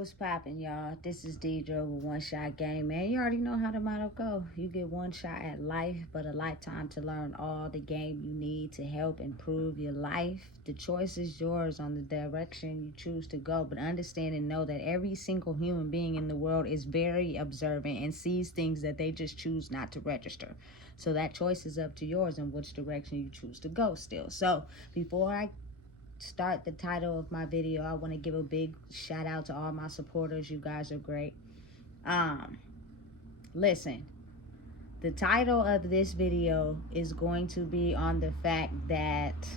What's poppin', y'all? This is Deidre with One Shot Game, man. You already know how the motto go. You get one shot at life, but a lifetime to learn all the game you need to help improve your life. The choice is yours on the direction you choose to go, but understand and know that every single human being in the world is very observant and sees things that they just choose not to register. So that choice is up to yours in which direction you choose to go still. So before I start the title of my video, I want to give a big shout out to all my supporters. You guys are great. Listen, the title of this video is going to be on the fact that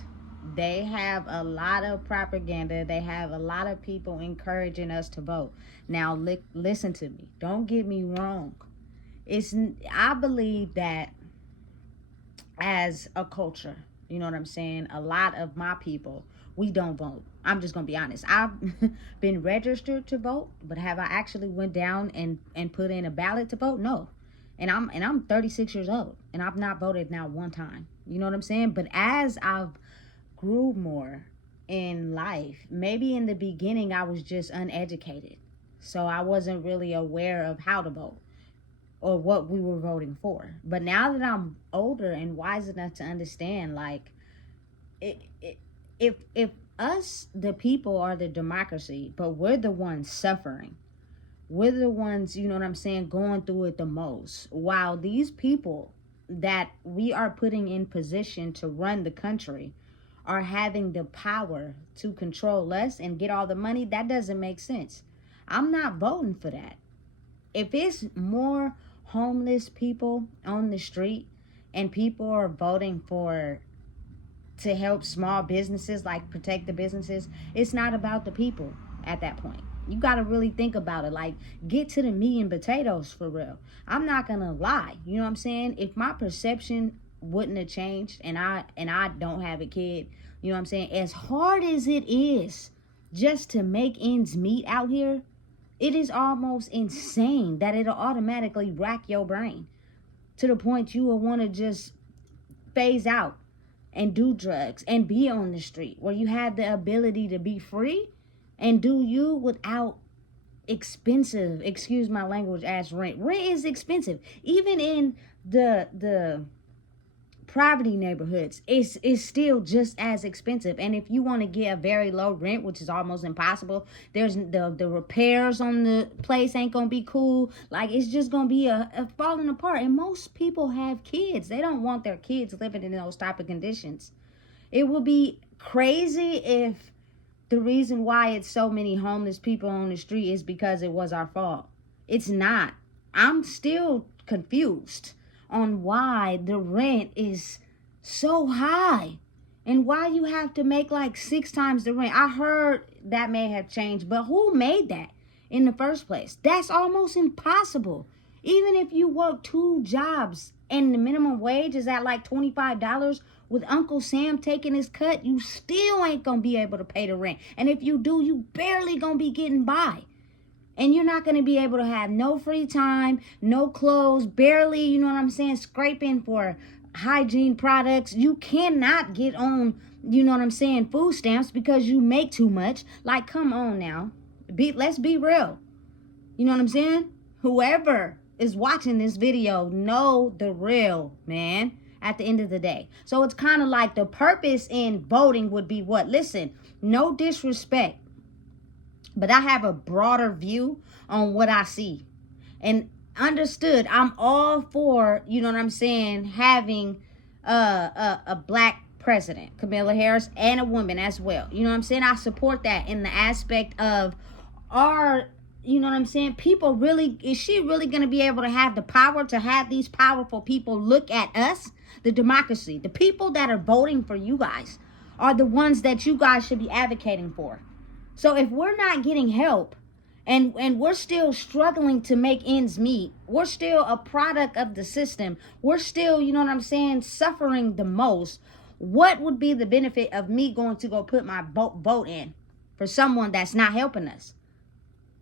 they have a lot of propaganda. They have a lot of people encouraging us to vote. Now, listen to me. Don't get me wrong. I believe that as a culture, you know what I'm saying, a lot of my people, we don't vote. I'm just gonna be honest. I've been registered to vote, but have I actually went down and put in a ballot to vote? No. And I'm 36 years old, and I've not voted now one time. You know what I'm saying? But as I've grew more in life, maybe in the beginning I was just uneducated, so I wasn't really aware of how to vote or what we were voting for. But now that I'm older and wise enough to understand, like, if us, the people, are the democracy, but we're the ones suffering, we're the ones, you know what I'm saying, going through it the most, while these people that we are putting in position to run the country are having the power to control us and get all the money, that doesn't make sense. I'm not voting for that. If it's more homeless people on the street and people are voting to help small businesses, like protect the businesses, it's not about the people at that point. You got to really think about it. Like, get to the meat and potatoes for real. I'm not gonna lie, you know what I'm saying? If my perception wouldn't have changed and I don't have a kid, you know what I'm saying, as hard as it is just to make ends meet out here, it is almost insane that it'll automatically rack your brain to the point you will want to just phase out and do drugs and be on the street, where you have the ability to be free and do you without expensive, excuse my language, ass rent. Rent is expensive. Even in the poverty neighborhoods, it's still just as expensive. And if you want to get a very low rent, which is almost impossible, there's the repairs on the place ain't gonna be cool. Like, it's just gonna be a falling apart. And most people have kids. They don't want their kids living in those type of conditions. It would be crazy if the reason why it's so many homeless people on the street is because it was our fault. It's not. I'm still confused on why the rent is so high and why you have to make like 6 times the rent. I heard that may have changed, but who made that in the first place? That's almost impossible. Even if you work 2 jobs and the minimum wage is at like $25, with Uncle Sam taking his cut, you still ain't gonna be able to pay the rent. And if you do, you barely gonna be getting by. And you're not going to be able to have no free time, no clothes, barely, you know what I'm saying, scraping for hygiene products. You cannot get on, you know what I'm saying, food stamps because you make too much. Like, come on now. Let's be real. You know what I'm saying? Whoever is watching this video know the real, man, at the end of the day. So it's kind of like the purpose in voting would be what? Listen, no disrespect, but I have a broader view on what I see. And understood, I'm all for, you know what I'm saying, having a black president, Kamala Harris, and a woman as well. You know what I'm saying? I support that in the aspect of our, you know what I'm saying, people really, is she really going to be able to have the power to have these powerful people look at us? The democracy, the people that are voting for you guys are the ones that you guys should be advocating for. So if we're not getting help and we're still struggling to make ends meet, we're still a product of the system, we're still, you know what I'm saying, suffering the most, what would be the benefit of me going to go put my vote in for someone that's not helping us?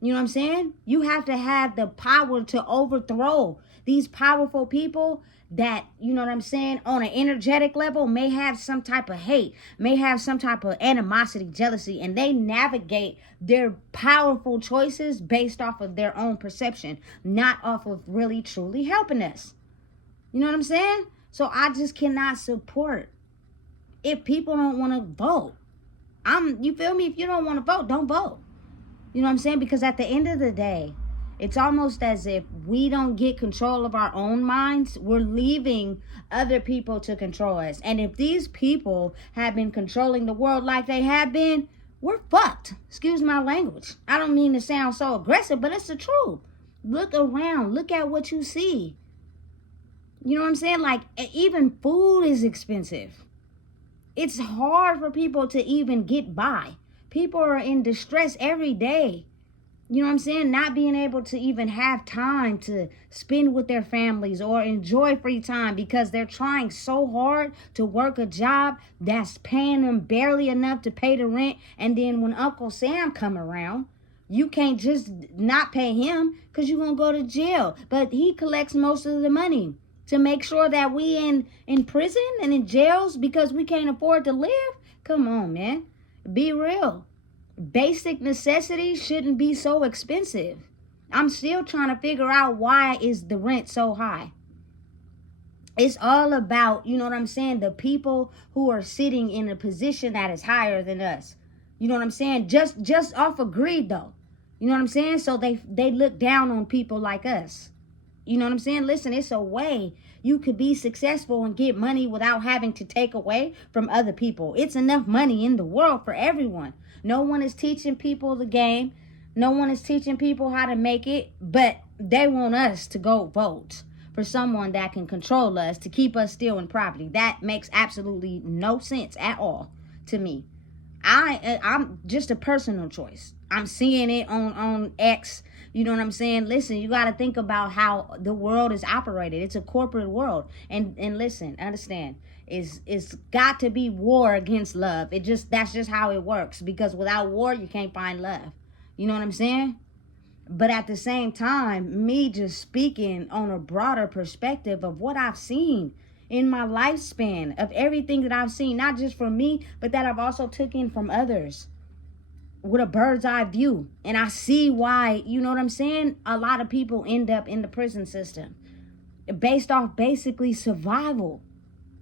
You know what I'm saying? You have to have the power to overthrow these powerful people that, you know what I'm saying, on an energetic level may have some type of hate, may have some type of animosity, jealousy, and they navigate their powerful choices based off of their own perception, not off of really truly helping us. You know what I'm saying? So I just cannot support if people don't want to vote. You feel me? If you don't want to vote, don't vote. You know what I'm saying? Because at the end of the day, it's almost as if we don't get control of our own minds. We're leaving other people to control us. And if these people have been controlling the world like they have been, we're fucked. Excuse my language. I don't mean to sound so aggressive, but it's the truth. Look around. Look at what you see. You know what I'm saying? Like, even food is expensive. It's hard for people to even get by. People are in distress every day. You know what I'm saying? Not being able to even have time to spend with their families or enjoy free time because they're trying so hard to work a job that's paying them barely enough to pay the rent. And then when Uncle Sam come around, you can't just not pay him because you're going to go to jail. But he collects most of the money to make sure that we in prison and in jails because we can't afford to live. Come on, man. Be real. Basic necessities shouldn't be so expensive. I'm still trying to figure out why is the rent so high. It's all about, you know what I'm saying, the people who are sitting in a position that is higher than us. You know what I'm saying? Just off of greed, though. You know what I'm saying? So they look down on people like us. You know what I'm saying? Listen, it's a way you could be successful and get money without having to take away from other people. It's enough money in the world for everyone. No one is teaching people the game. No one is teaching people how to make it. But they want us to go vote for someone that can control us, to keep us still in poverty. That makes absolutely no sense at all to me. I'm just a personal choice. I'm seeing it on X. You know what I'm saying? Listen, you got to think about how the world is operated. It's a corporate world. And listen, understand, it's got to be war against love. That's just how it works. Because without war, you can't find love. You know what I'm saying? But at the same time, me just speaking on a broader perspective of what I've seen in my lifespan, of everything that I've seen, not just from me, but that I've also taken from others with a bird's eye view. And I see why, you know what I'm saying, a lot of people end up in the prison system based off basically survival.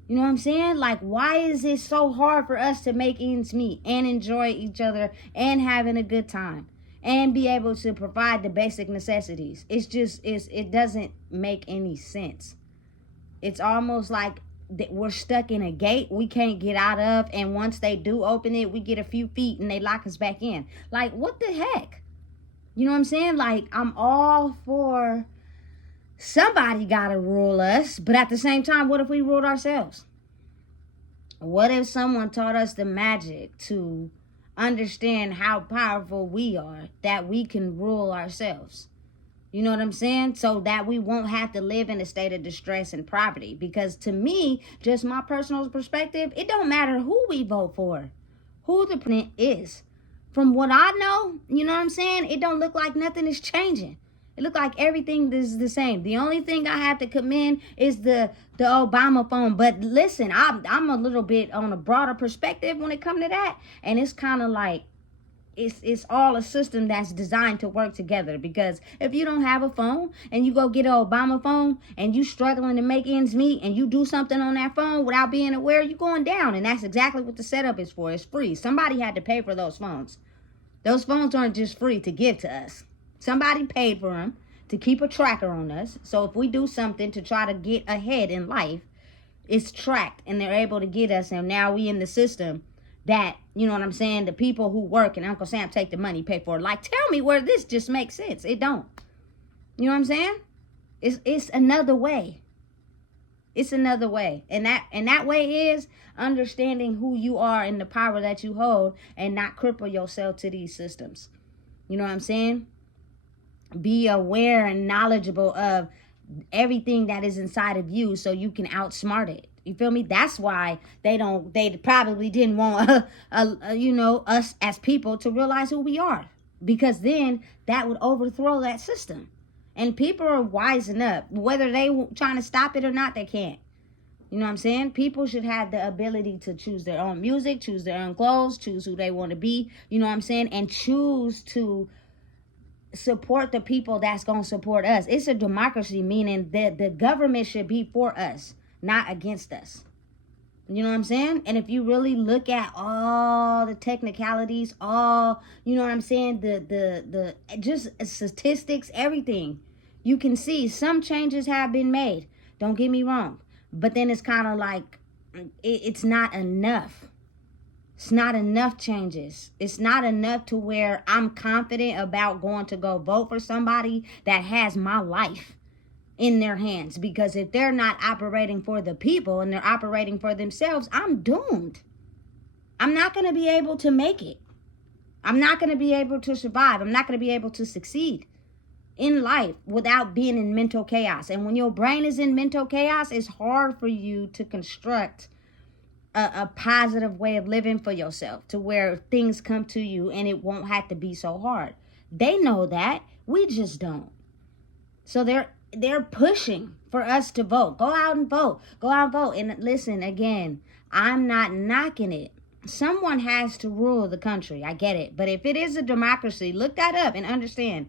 You know what I'm saying? Like, why is it so hard for us to make ends meet and enjoy each other and having a good time and be able to provide the basic necessities? It doesn't make any sense. It's almost like we're stuck in a gate we can't get out of, and once they do open it, we get a few feet and they lock us back in. Like, what the heck? You know what I'm saying? Like, I'm all for somebody gotta rule us, but at the same time, what if we ruled ourselves? What if someone taught us the magic to understand how powerful we are, that we can rule ourselves? You know what I'm saying? So that we won't have to live in a state of distress and poverty. Because to me, just my personal perspective, it don't matter who we vote for, who the president is. From what I know, you know what I'm saying? It don't look like nothing is changing. It look like everything is the same. The only thing I have to commend is the Obama phone. But listen, I'm a little bit on a broader perspective when it comes to that. And it's kind of like, it's all a system that's designed to work together. Because if you don't have a phone and you go get an Obama phone and you struggling to make ends meet and you do something on that phone without being aware, you're going down. And that's exactly what the setup is for. It's free. Somebody had to pay for those phones. Those phones aren't just free to give to us. Somebody paid for them to keep a tracker on us. So if we do something to try to get ahead in life, it's tracked and they're able to get us. And now we in the system that, you know what I'm saying, the people who work and Uncle Sam take the money, pay for it. Like, tell me where this just makes sense. It don't. You know what I'm saying? It's another way. It's another way. And that way is understanding who you are and the power that you hold and not cripple yourself to these systems. You know what I'm saying? Be aware and knowledgeable of everything that is inside of you so you can outsmart it. You feel me? That's why they probably didn't want us as people to realize who we are, because then that would overthrow that system. And people are wising up. Whether they trying to stop it or not, they can't. You know what I'm saying? People should have the ability to choose their own music, choose their own clothes, choose who they want to be. You know what I'm saying? And choose to support the people that's going to support us. It's a democracy, meaning that the government should be for us, not against us. You know what I'm saying? And if you really look at all the technicalities, all, you know what I'm saying, the just statistics, everything, you can see some changes have been made. Don't get me wrong. But then it's kind of like, it's not enough. It's not enough changes. It's not enough to where I'm confident about going to go vote for somebody that has my life in their hands. Because if they're not operating for the people and they're operating for themselves, I'm doomed. I'm not going to be able to make it. I'm not going to be able to survive. I'm not going to be able to succeed in life without being in mental chaos. And when your brain is in mental chaos, it's hard for you to construct a positive way of living for yourself to where things come to you and it won't have to be so hard. They know that. We just don't. So they're pushing for us to vote. Go out and vote. Go out and vote. And listen, again, I'm not knocking it. Someone has to rule the country. I get it. But if it is a democracy, look that up and understand.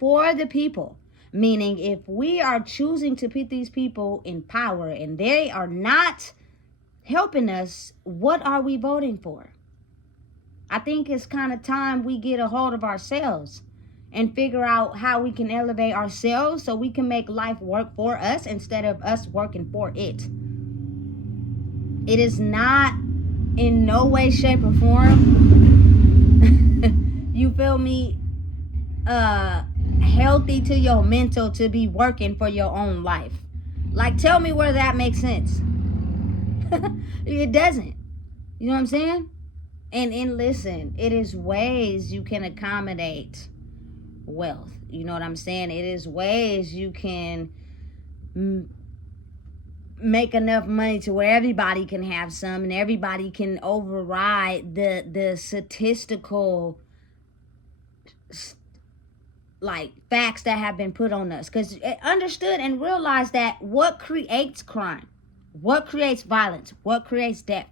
For the people. Meaning if we are choosing to put these people in power and they are not helping us, what are we voting for? I think it's kind of time we get a hold of ourselves and figure out how we can elevate ourselves so we can make life work for us instead of us working for it. It is not in no way, shape, or form, you feel me, healthy to your mental to be working for your own life. Like, tell me where that makes sense. It doesn't. You know what I'm saying? And listen, it is ways you can accommodate wealth. You know what I'm saying? It is ways you can make enough money to where everybody can have some and everybody can override the statistical like facts that have been put on us. Because understood and realized that what creates crime, what creates violence, what creates death,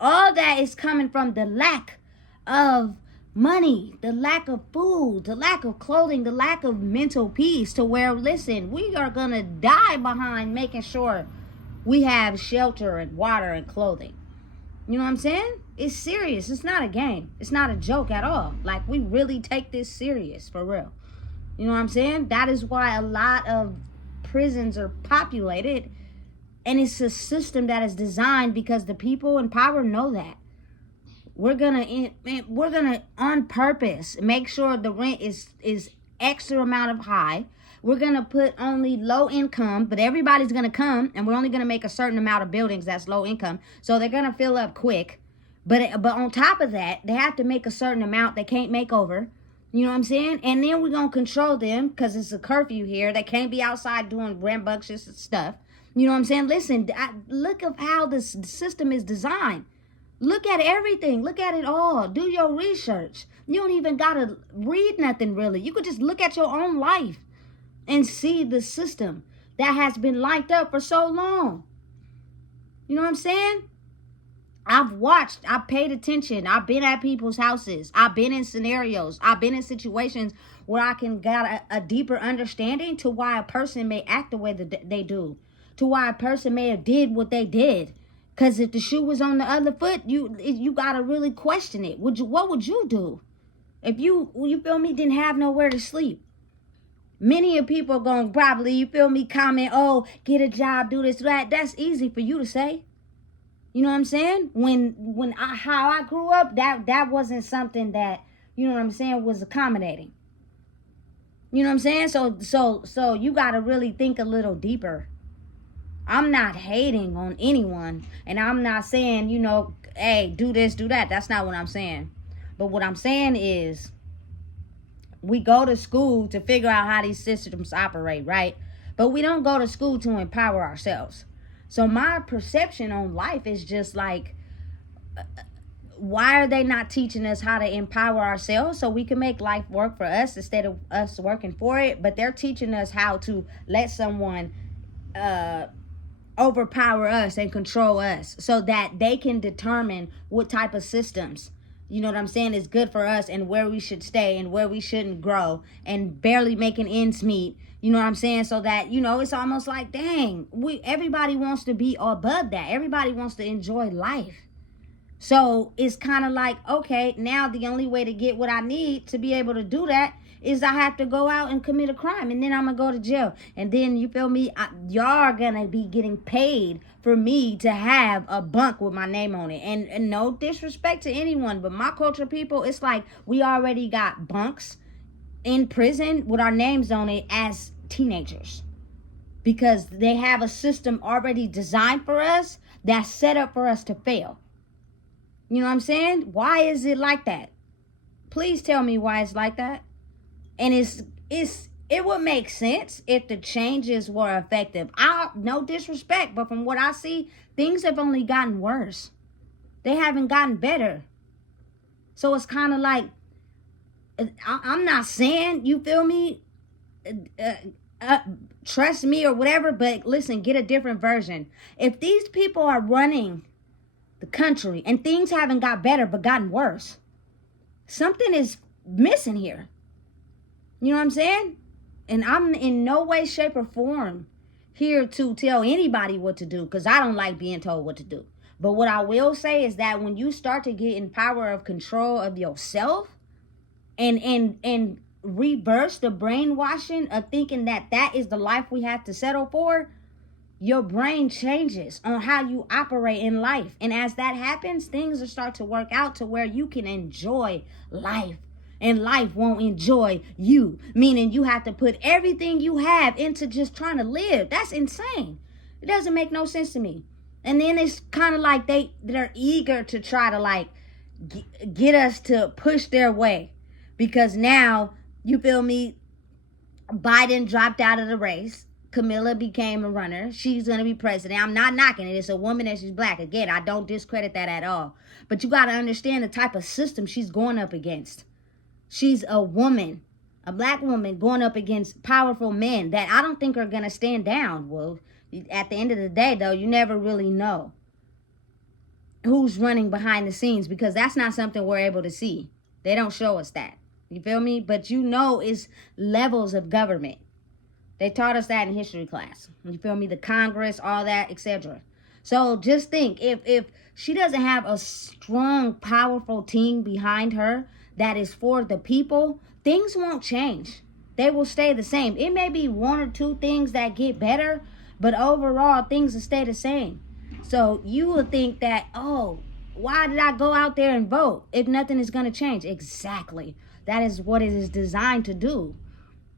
all that is coming from the lack of money, the lack of food, the lack of clothing, the lack of mental peace, to where, listen, we are gonna die behind making sure we have shelter and water and clothing. You know what I'm saying? It's serious. It's not a game. It's not a joke at all. Like, we really take this serious, for real. You know what I'm saying? That is why a lot of prisons are populated. And it's a system that is designed because the people in power know that. We're gonna on purpose make sure the rent is extra amount of high. We're gonna put only low income, but everybody's gonna come, and we're only gonna make a certain amount of buildings that's low income, so they're gonna fill up quick. But on top of that, they have to make a certain amount they can't make over. You know what I'm saying? And then we're gonna control them because it's a curfew here. They can't be outside doing rambunctious stuff. You know what I'm saying? Listen, look at how this system is designed. Look at everything. Look at it all. Do your research. You don't even got to read nothing, really. You could just look at your own life and see the system that has been lined up for so long. You know what I'm saying? I've watched. I've paid attention. I've been at people's houses. I've been in scenarios. I've been in situations where I can get a deeper understanding to why a person may act the way that they do. To why a person may have did what they did. Because if the shoe was on the other foot, you got to really question it. What would you do? If you feel me, didn't have nowhere to sleep. Many of people are going to probably, you feel me, comment, oh, get a job, do this, do that. That's easy for you to say. You know what I'm saying? How I grew up, that wasn't something that, you know what I'm saying, was accommodating. You know what I'm saying? So you got to really think a little deeper. I'm not hating on anyone, and I'm not saying, you know, hey, do this, do that. That's not what I'm saying. But what I'm saying is, we go to school to figure out how these systems operate, right? But we don't go to school to empower ourselves. So my perception on life is just like, why are they not teaching us how to empower ourselves so we can make life work for us instead of us working for it? But they're teaching us how to let someone overpower us and control us so that they can determine what type of systems, you know what I'm saying, is good for us and where we should stay and where we shouldn't grow and barely making ends meet. You know what I'm saying? So that, it's almost like, dang, everybody wants to be above that. Everybody wants to enjoy life. So it's kind of like, okay, now the only way to get what I need to be able to do that is I have to go out and commit a crime, and then I'm going to go to jail. And then, you feel me, y'all are going to be getting paid for me to have a bunk with my name on it. And no disrespect to anyone, but my culture, people, it's like we already got bunks in prison with our names on it as teenagers. Because they have a system already designed for us that's set up for us to fail. You know what I'm saying? Why is it like that? Please tell me why it's like that. And it would make sense if the changes were effective. No disrespect, but from what I see, things have only gotten worse. They haven't gotten better. So it's kind of like, I'm not saying, you feel me, trust me or whatever, but listen, get a different version. If these people are running the country and things haven't got better but gotten worse, something is missing here. You know what I'm saying? And I'm in no way, shape, or form here to tell anybody what to do, because I don't like being told what to do. But what I will say is that when you start to get in power of control of yourself and reverse the brainwashing of thinking that that is the life we have to settle for, your brain changes on how you operate in life. And as that happens, things will start to work out to where you can enjoy life. And life won't enjoy you. Meaning you have to put everything you have into just trying to live. That's insane. It doesn't make no sense to me. And then it's kind of like they're eager to try to like get us to push their way. Because now, you feel me, Biden dropped out of the race. Camilla became a runner. She's going to be president. I'm not knocking it. It's a woman and she's black. Again, I don't discredit that at all. But you got to understand the type of system she's going up against. She's a woman, a black woman going up against powerful men that I don't think are going to stand down. Well, at the end of the day, though, you never really know who's running behind the scenes, because that's not something we're able to see. They don't show us that. You feel me? But it's levels of government. They taught us that in history class. You feel me? The Congress, all that, etc. So just think, if she doesn't have a strong, powerful team behind her that is for the people, things won't change. They will stay the same. It may be one or two things that get better, but overall, things will stay the same. So you will think that, oh, why did I go out there and vote if nothing is going to change? Exactly. That is what it is designed to do.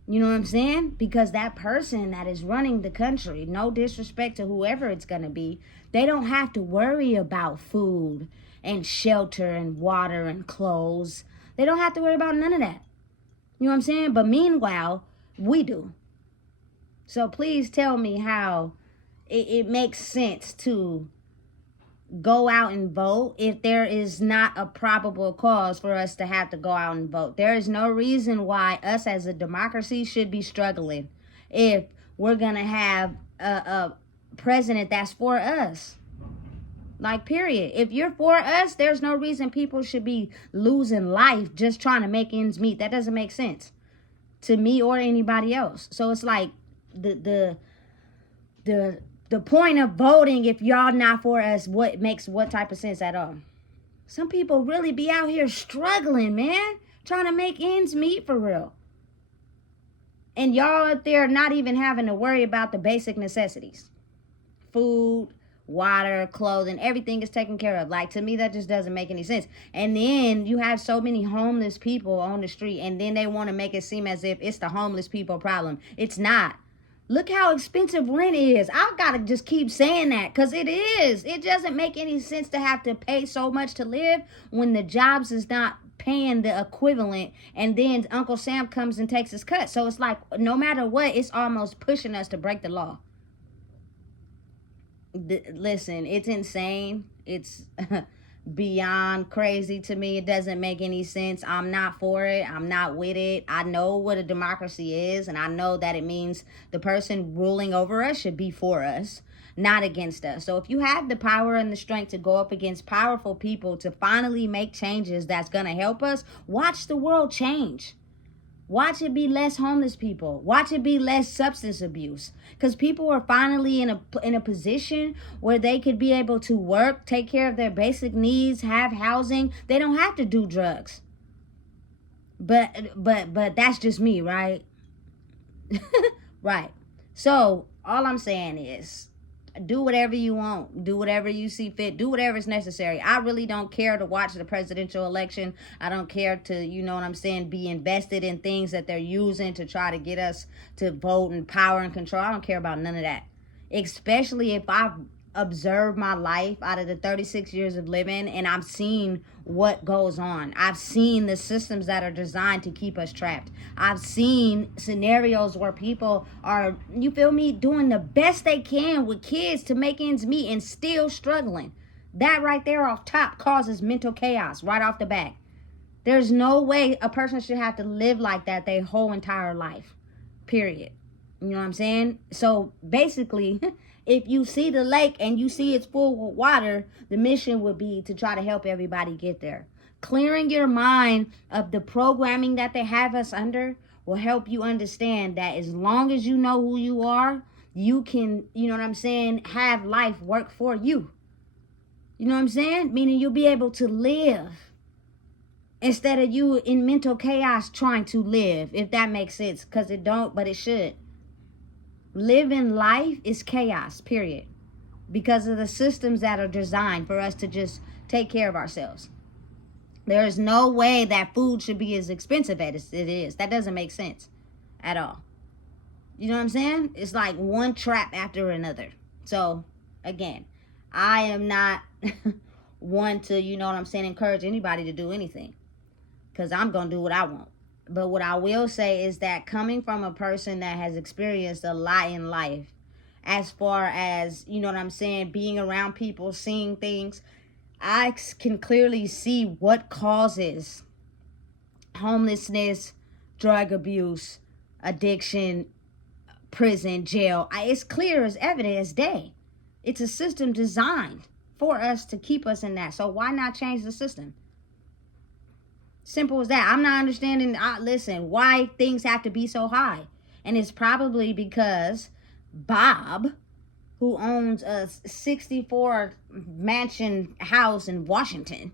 You know what I'm saying? Because that person that is running the country, no disrespect to whoever it's going to be, they don't have to worry about food and shelter and water and clothes. They don't have to worry about none of that. You know what I'm saying? But meanwhile, we do. So please tell me how it makes sense to go out and vote if there is not a probable cause for us to have to go out and vote. There is no reason why us as a democracy should be struggling if we're going to have a president that's for us. Like, period. If you're for us, there's no reason people should be losing life just trying to make ends meet. That doesn't make sense to me or anybody else. So it's like the point of voting, if y'all not for us, what type of sense at all? Some people really be out here struggling, man, trying to make ends meet for real. And y'all up there not even having to worry about the basic necessities. Food, water, clothing, everything is taken care of. Like, to me, that just doesn't make any sense. And then you have so many homeless people on the street, and then they want to make it seem as if it's the homeless people problem. It's not. Look how expensive rent is. I've got to just keep saying that, because it is. It doesn't make any sense to have to pay so much to live when the jobs is not paying the equivalent, and then Uncle Sam comes and takes his cut. So it's like, no matter what, it's almost pushing us to break the law. Listen, it's insane. It's beyond crazy to me. It doesn't make any sense. I'm not for it. I'm not with it. I know what a democracy is, and I know that it means the person ruling over us should be for us, not against us. So if you have the power and the strength to go up against powerful people to finally make changes that's going to help us, watch the world change. Watch it be less homeless people. Watch it be less substance abuse. Because people are finally in a position where they could be able to work, take care of their basic needs, have housing. They don't have to do drugs. But that's just me, right? Right. So all I'm saying is, do whatever you want. Do whatever you see fit. Do whatever is necessary. I really don't care to watch the presidential election. I don't care to, you know what I'm saying, be invested in things that they're using to try to get us to vote and power and control. I don't care about none of that. Especially if I've observed my life out of the 36 years of living and I've seen what goes on. I've seen the systems that are designed to keep us trapped. I've seen scenarios where people are, you feel me, doing the best they can with kids to make ends meet and still struggling. That right there off top causes mental chaos right off the bat. There's no way a person should have to live like that their whole entire life, period. You know what I'm saying? So basically, if you see the lake and you see it's full with water, the mission would be to try to help everybody get there. Clearing your mind of the programming that they have us under will help you understand that as long as you know who you are, you can, you know what I'm saying, have life work for you. You know what I'm saying? Meaning you'll be able to live instead of you in mental chaos trying to live, if that makes sense. Because it don't, but it should. Living life is chaos, period. Because of the systems that are designed for us to just take care of ourselves. There is no way that food should be as expensive as it is. That doesn't make sense at all. You know what I'm saying? It's like one trap after another. So, again, I am not one to, you know what I'm saying, encourage anybody to do anything. Because I'm going to do what I want. But what I will say is that coming from a person that has experienced a lot in life, as far as, you know what I'm saying, being around people, seeing things, I can clearly see what causes homelessness, drug abuse, addiction, prison, jail. It's clear as evident as day. It's a system designed for us to keep us in that. So why not change the system? Simple as that. I'm not understanding, listen, why things have to be so high. And it's probably because Bob, who owns a 64 mansion house in Washington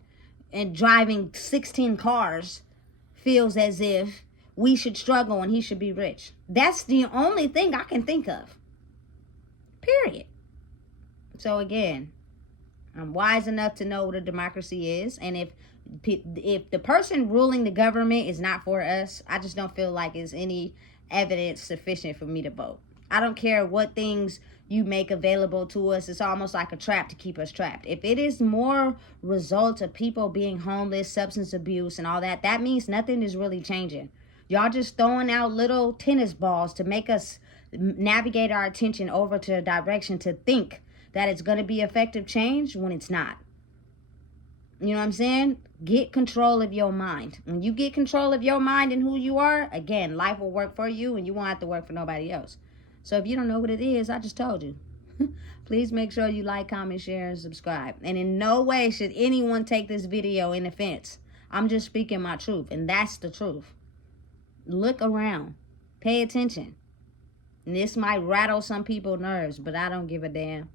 and driving 16 cars, feels as if we should struggle and he should be rich. That's the only thing I can think of. Period. So again, I'm wise enough to know what a democracy is. And if the person ruling the government is not for us, I just don't feel like it's any evidence sufficient for me to vote. I don't care what things you make available to us. It's almost like a trap to keep us trapped. If it is more results of people being homeless, substance abuse, and all that, that means nothing is really changing. Y'all just throwing out little tennis balls to make us navigate our attention over to a direction to think that it's going to be effective change when it's not. You know what I'm saying? Get control of your mind. When you get control of your mind and who you are, again, life will work for you and you won't have to work for nobody else. So if you don't know what it is, I just told you. Please make sure you like, comment, share, and subscribe. And in no way should anyone take this video in offense. I'm just speaking my truth, and that's the truth. Look around. Pay attention. And this might rattle some people's nerves, but I don't give a damn.